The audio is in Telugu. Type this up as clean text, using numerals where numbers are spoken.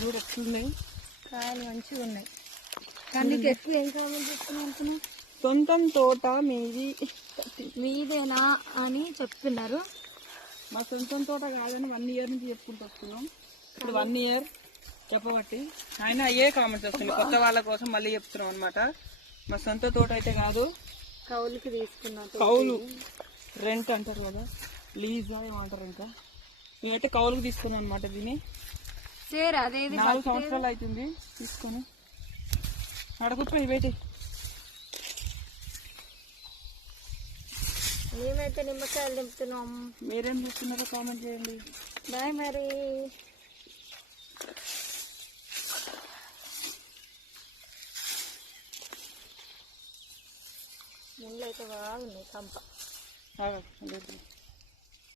చూడు ఎట్లున్నాయి కాయలు మంచిగా ఉన్నాయి. కానీ నీకు ఎక్కువ ఏం కావాలని చెప్తున్నా అనుకున్నా? సొంతం తోట మీదేనా అని చెప్తున్నారు. మా సొంతం తోట కాదని 1 year నుంచి చెప్పుకుంటూ వస్తున్నాం. ఇప్పుడు 1 year చెప్పబట్టి ఆయన అయ్యే కామెంట్స్ వస్తున్నాయి. కొత్త వాళ్ళ కోసం మళ్ళీ చెప్తున్నాం అనమాట. మా సొంత తోట అయితే కాదు, కౌలుకి తీసుకున్నా. కౌలు రెంట్ అంటారు కదా, లీజా ఏమంటారు, ఇంకా మేమైతే కౌలుకి తీసుకున్నాం అనమాట. దీన్ని 4 సంవత్సరాలు అవుతుంది తీసుకొని. అడగపోయి బయట. మేమైతే నిమ్మకాయలు దింపుతున్నాం. మీరేం చూస్తున్నారో కామెంట్ చేయండి. బాయ్ మరి. ముళ్ళు అయితే బాగున్నాయి కంప.